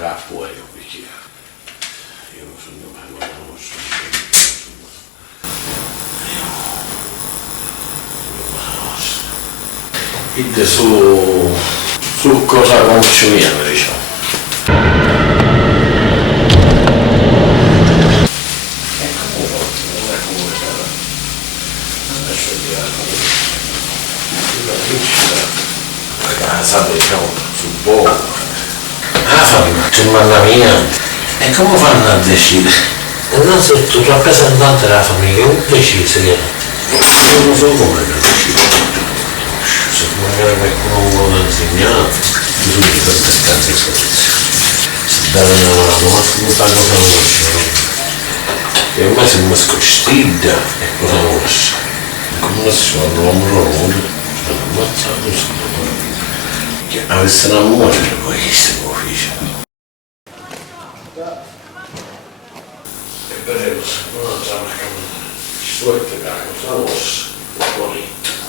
capo io perché io non sono mai conosciuto. Io su cosa conosciamo, diciamo. La casa diciamo sul poco. La famiglia, c'è mia. E come fanno a decidere? Innanzitutto il rappresentante della famiglia non decise che non so come che decide. Se magari qualcuno vuole insegnare, bisogna prendere tante cose. Se dare una mano, ma tutta cosa non conosce. E ormai siamo scostida e cosa non conosce. Come si fa? Non lo mondo, sono ammazzato, sono che avesse una moglie poi che stiamo facendo. E per eso, non c'è una camera, sto e te cago, sta rossa, un po' lento.